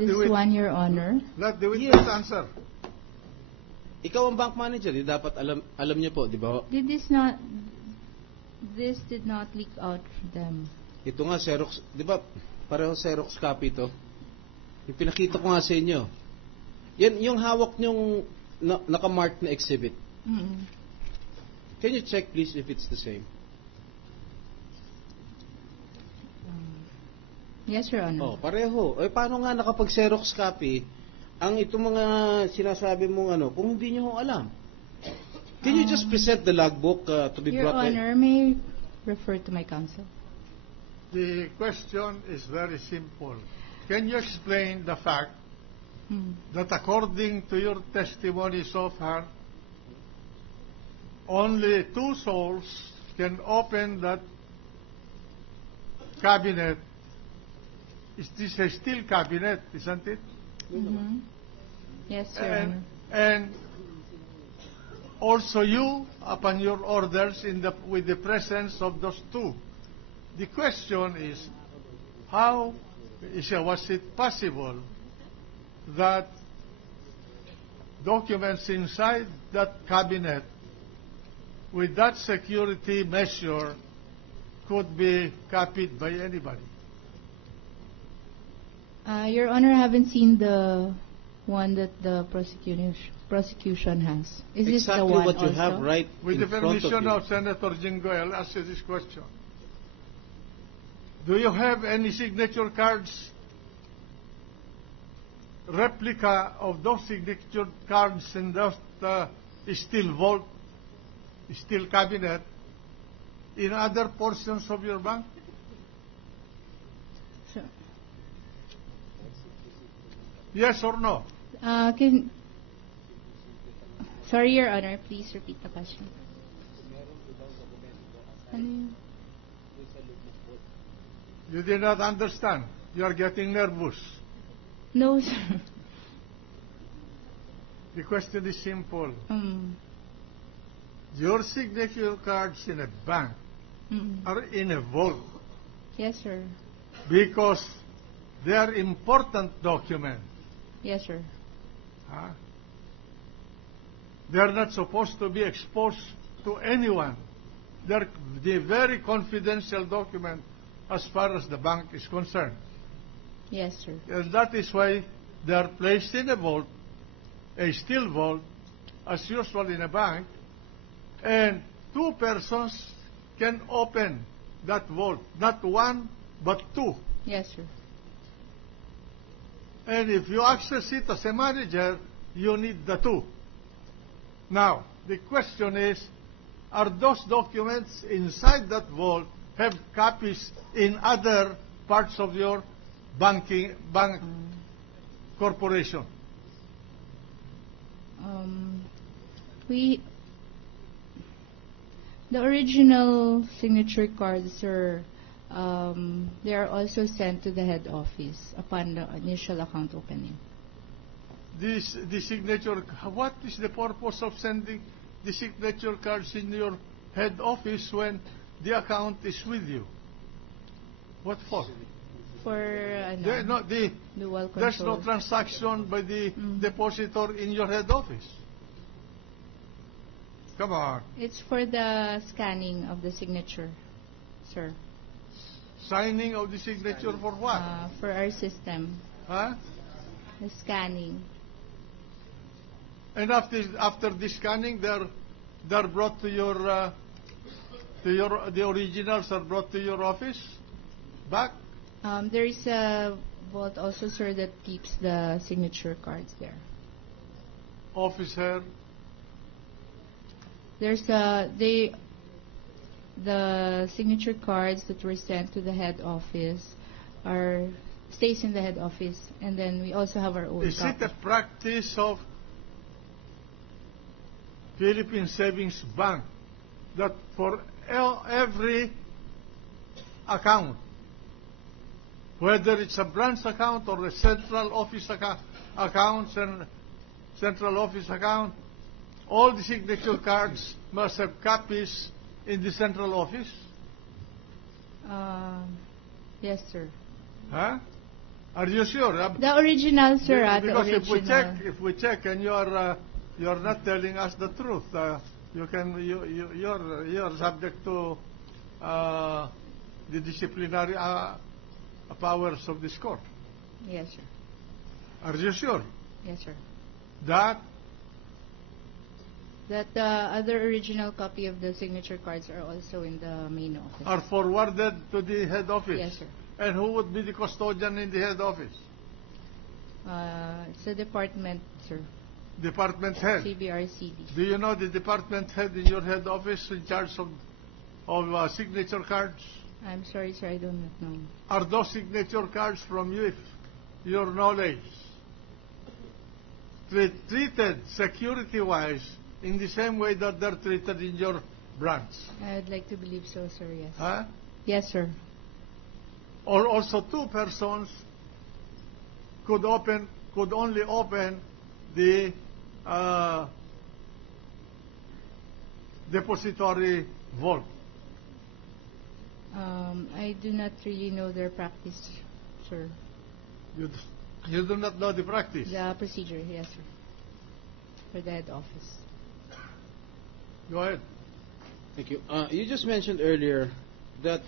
This one, Your Honor. Let the witness answer. Ikaw ang bank manager, dapat alam niyo po, di ba? This did not leak out to them. Ito nga, Xerox, di ba, pareho Xerox copy to. Yung pinakita ko nga sa inyo. Yan, yung hawak niyong nakamark na exhibit. Can you check please if it's the same? Yes, Your Honor. Oh, pareho. Eh, paano nga nakapag-Xerox copy ang itong mga sinasabi mong ano, kung hindi niyo alam? Can you just present the logbook to be Your brought in? Honor, may refer to my counsel. The question is very simple. Can you explain the fact that according to your testimony so far, only 2 souls can open that cabinet? Is this a steel cabinet, isn't it? Yes, Your Honor. And also you, upon your orders, with the presence of those 2. The question is, was it possible that documents inside that cabinet with that security measure could be copied by anybody? Your Honor, I haven't seen the one that the prosecution has. Is this the Exactly one what you also? have right With in the front of permission you. of Senator Jinggoy, I'll ask you this question. Do you have any signature cards, replica of those signature cards in those steel vault, steel cabinet, in other portions of your bank? Sure. Yes or no? Sorry, Your Honor, please repeat the question. You did not understand. You are getting nervous. No, sir. The question is simple. Your signature cards in a bank are in a vault Yes, sir. because they are important documents. Yes, sir. They are not supposed to be exposed to anyone. They are the very confidential document as far as the bank is concerned. Yes, sir. And that is why they are placed in a vault, a steel vault, as usual in a bank, and 2 persons can open that vault. Not 1, but 2. Yes, sir. And if you access it as a manager, you need the 2. Now, the question is, are those documents inside that vault have copies in other parts of your bank corporation? The original signature cards, sir, they are also sent to the head office upon the initial account opening. The signature, what is the purpose of sending the signature cards in your head office when the account is with you? What for? For dual control. There's no transaction by the depositor in your head office. Come on. It's for the scanning of the signature, sir. Signing of the signature for what? For our system. Huh? The scanning. And after the scanning, they're brought to your the originals are brought to your office back. There is a vault also, sir, that keeps the signature cards there. Officer. There's the signature cards that were sent to the head office stays in the head office, and then we also have our own Is copy. it a practice of Philippine Savings Bank that for every account, whether it's a branch account or a central office account, all the signature cards must have copies in the central office? Yes, sir. Huh? Are you sure? The original, sir. The Because original. if we check, and you're not telling us the truth, you're subject to the disciplinary powers of this court. Yes, sir. Are you sure Yes, sir. that That the other original copy of the signature cards are also in the main office. are forwarded to the head office? Yes, sir. And who would be the custodian in the head office? It's a department, sir. Department head. CBRCD. Do you know the department head in your head office in charge of signature cards? I'm sorry, sir. I do not know. Are those signature cards from you, if your knowledge, treated security-wise in the same way that they're treated in your branch? I would like to believe so, sir. Yes. Huh? Yes, sir. Or also two persons could only open the depository vault. I do not really know their practice, sir. You do not know the practice. The procedure, yes, sir. For the head office. Go ahead. Thank you. You just mentioned earlier that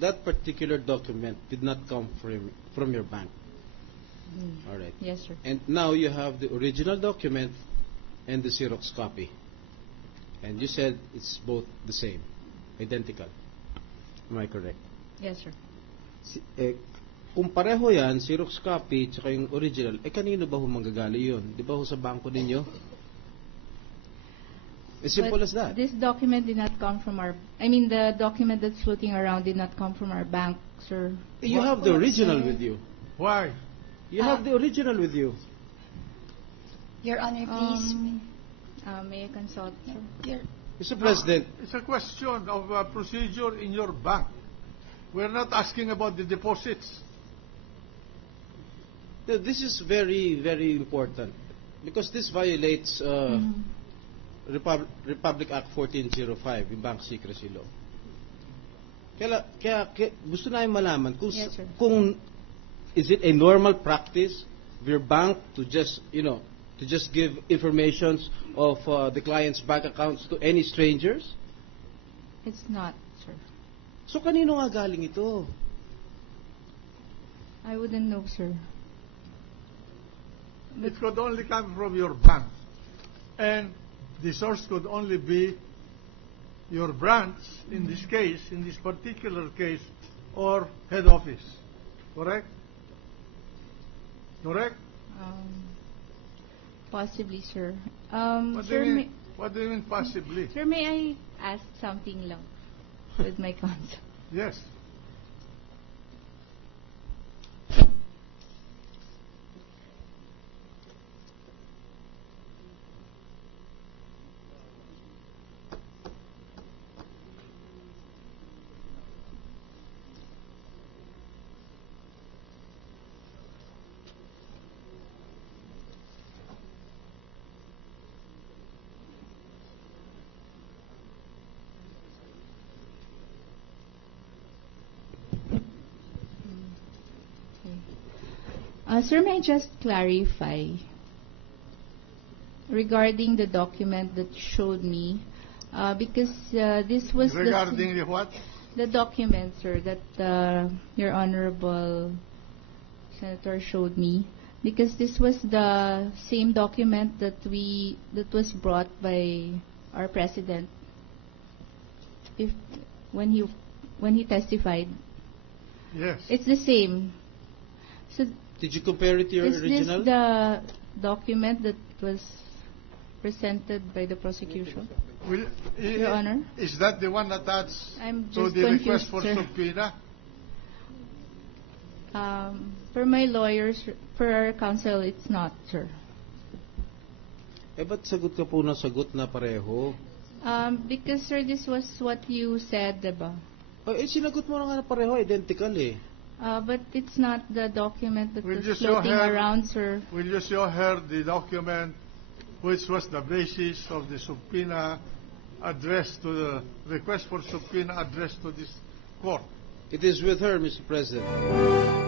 that particular document did not come from your bank. All right. Yes, sir. And now you have the original document and the Xerox copy. And you said it's both the same, identical. Am I correct? Yes, sir. Kung pareho yan, Xerox copy tsaka yung original, kanino ba manggagaling yun? Di ba sa bangko ninyo? As simple as that. This document did not come from the document that's floating around did not come from our bank, sir. You have the original with you. Why? You have the original with you. Your Honor, please. May I consult, sir? Mr. President. It's a question of procedure in your bank. We're not asking about the deposits. This is very, very important because this violates Republic Act 1405, yung Bank Secrecy Law. Kaya gusto namin malaman kung is it a normal practice of your bank to just give informations of the client's bank accounts to any strangers? It's not, sir. So kanino nga galing ito? I wouldn't know, sir. It could only come from your bank. And the source could only be your branch, in this case, in this particular case, or head office. Correct? Correct? Possibly, sir. What do you mean possibly? Sir, may I ask something lang with my counsel? Yes. Sir, may I just clarify regarding the document that showed me, because this was regarding the what? The document, sir, that your Honorable Senator showed me, because this was the same document that was brought by our President when he testified. Yes. It's the same. So did you compare it to your original? Is this the document that was presented by the prosecution? Your Honor? Is that the one attached to the request for subpoena? For my lawyers, for our counsel, it's not, sir. Ba't sagot ka po na sagot na pareho? Because, sir, this was what you said, diba? Sinagot mo na nga na pareho, identical eh. But it's not the document that was floating around, sir. Will you show her the document which was the basis of the subpoena address to the request for subpoena addressed to this court. It is with her, Mr. President.